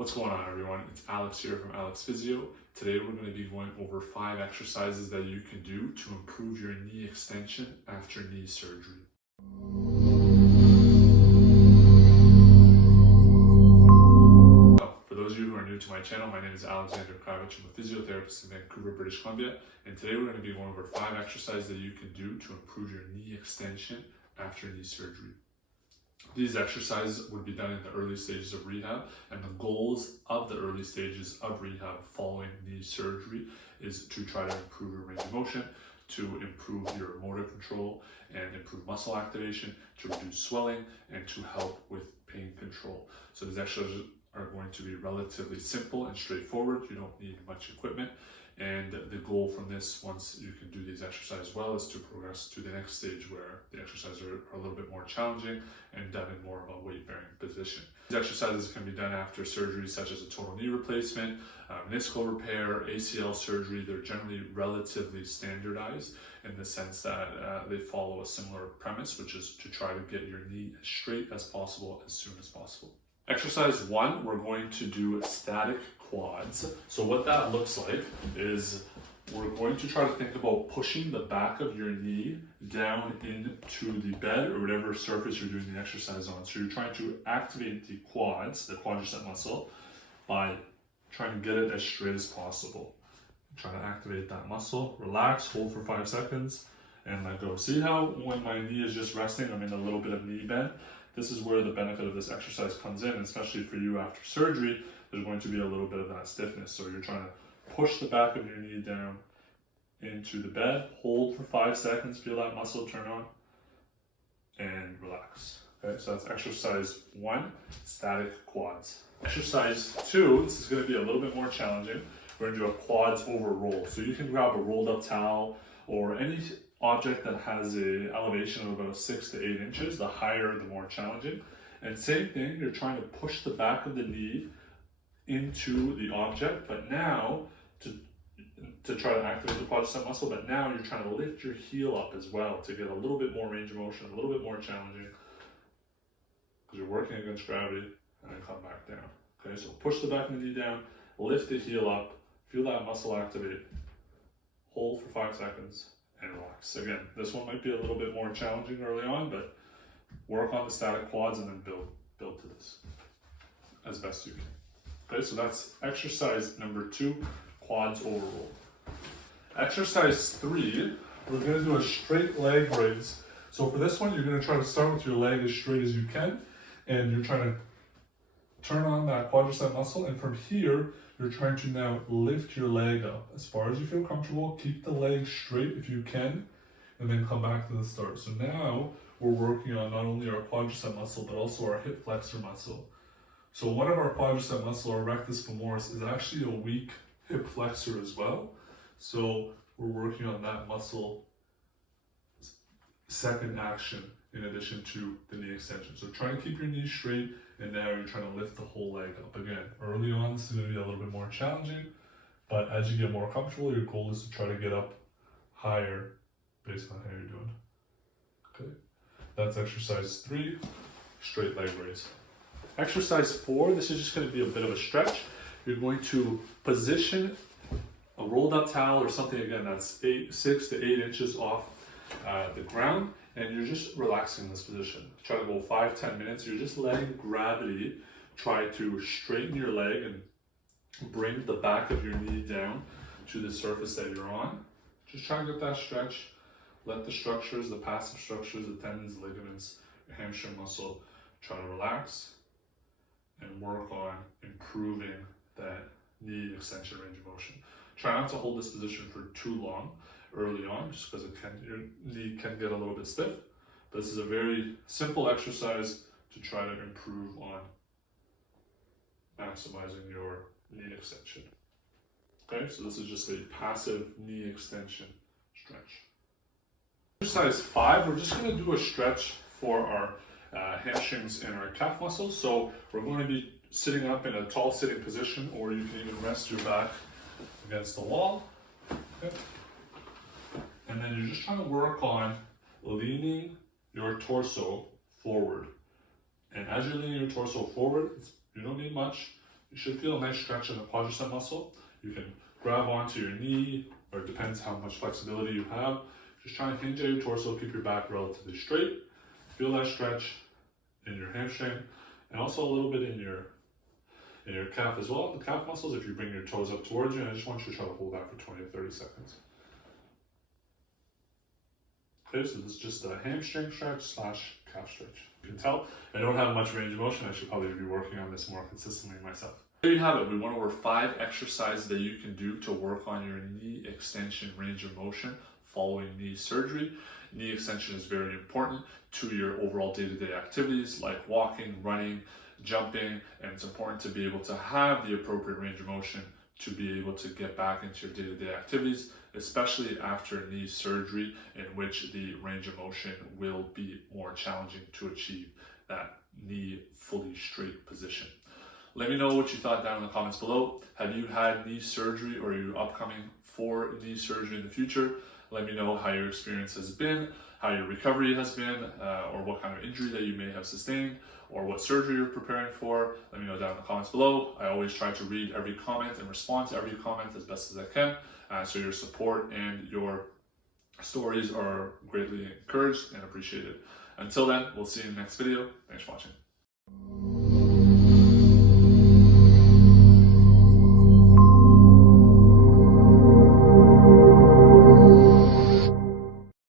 What's going on, everyone? It's Alex here from Alex Physio. Today we're going to be going over 5 exercises that you can do to improve your knee extension after knee surgery. For those of you who are new to my channel, my name is Alexander Kravich. I'm a physiotherapist in Vancouver, British Columbia, and today we're going to be going over 5 exercises that you can do to improve your knee extension after knee surgery. These exercises would be done in the early stages of rehab, and the goals of the early stages of rehab following knee surgery is to try to improve your range of motion, to improve your motor control and improve muscle activation, to reduce swelling, and to help with pain control. So these exercises are going to be relatively simple and straightforward. You don't need much equipment. And the goal from this, once you can do these exercises well, is to progress to the next stage where the exercises are a little bit more challenging and done in more of a weight-bearing position. These exercises can be done after surgery such as a total knee replacement, meniscal repair, ACL surgery. They're generally relatively standardized in the sense that they follow a similar premise, which is to try to get your knee as straight as possible as soon as possible. Exercise 1, we're going to do static quads. So what that looks like is we're going to try to think about pushing the back of your knee down into the bed or whatever surface you're doing the exercise on. So you're trying to activate the quads, the quadricep muscle, by trying to get it as straight as possible. Try to activate that muscle, relax, hold for 5 seconds, and let go. See how when my knee is just resting, I'm in a little bit of knee bend? This is where the benefit of this exercise comes in, especially for you after surgery. There's going to be a little bit of that stiffness. So you're trying to push the back of your knee down into the bed, hold for 5 seconds, feel that muscle turn on, and relax. Okay, so that's exercise 1, static quads. Exercise 2, this is going to be a little bit more challenging. We're going to do a quads over roll. So you can grab a rolled up towel or any object that has a elevation of about 6 to 8 inches. The higher, the more challenging. And same thing, you're trying to push the back of the knee into the object, but now to try to activate the quadricep muscle, but now you're trying to lift your heel up as well to get a little bit more range of motion, a little bit more challenging, because you're working against gravity, and then come back down. Okay, so push the back of the knee down, lift the heel up, feel that muscle activate, hold for 5 seconds, and relax. Again, this one might be a little bit more challenging early on, but work on the static quads and then build to this as best you can. Okay, so that's exercise number 2, quads over roll. Exercise 3, we're going to do a straight leg raise. So for this one, you're going to try to start with your leg as straight as you can, and you're trying to turn on that quadricep muscle, and from here, you're trying to now lift your leg up as far as you feel comfortable. Keep the leg straight if you can, and then come back to the start. So now we're working on not only our quadricep muscle, but also our hip flexor muscle. So one of our quadricep muscle, our rectus femoris, is actually a weak hip flexor as well. So we're working on that muscle second action in addition to the knee extension. So try to keep your knee straight, and now you're trying to lift the whole leg up. Again, early on this is going to be a little bit more challenging, but as you get more comfortable, your goal is to try to get up higher based on how you're doing. Okay, that's exercise 3, straight leg raise. Exercise 4, this is just going to be a bit of a stretch. You're going to position a rolled up towel or something, again, that's 6 to 8 inches off the ground, and you're just relaxing in this position. Try to go 5-10 minutes. You're just letting gravity try to straighten your leg and bring the back of your knee down to the surface that you're on. Just try to get that stretch. Let the structures, the passive structures, the tendons, the ligaments, your hamstring muscle, try to relax and work on improving that knee extension range of motion. Try not to hold this position for too long early on, just because your knee can get a little bit stiff. But this is a very simple exercise to try to improve on maximizing your knee extension. Okay, so this is just a passive knee extension stretch. Exercise 5, we're just going to do a stretch for our hamstrings and our calf muscles. So we're going to be sitting up in a tall sitting position, or you can even rest your back against the wall. Okay. And then you're just trying to work on leaning your torso forward. And as you're leaning your torso forward, you don't need much, You should feel a nice stretch in the quadricep muscle. You can grab onto your knee, or it depends how much flexibility you have. Just try and hinge at your torso, keep your back relatively straight. Feel that stretch in your hamstring, and also a little bit in your calf as well. The calf muscles, if you bring your toes up towards you, and I just want you to try to hold that for 20 to 30 seconds. Okay, so this is just a hamstring stretch slash calf stretch. You can tell I don't have much range of motion. I should probably be working on this more consistently myself. There you have it. We went over 5 exercises that you can do to work on your knee extension range of motion following knee surgery. Knee extension is very important to your overall day-to-day activities like walking, running, jumping, and it's important to be able to have the appropriate range of motion to be able to get back into your day-to-day activities, especially after knee surgery, in which the range of motion will be more challenging to achieve that knee fully straight position. Let me know what you thought down in the comments below. Have you had knee surgery, or are you upcoming for knee surgery in the future? Let me know how your experience has been, how your recovery has been, or what kind of injury that you may have sustained, or what surgery you're preparing for. Let me know down in the comments below. I always try to read every comment and respond to every comment as best as I can. So your support and your stories are greatly encouraged and appreciated. Until then, we'll see you in the next video. Thanks for watching.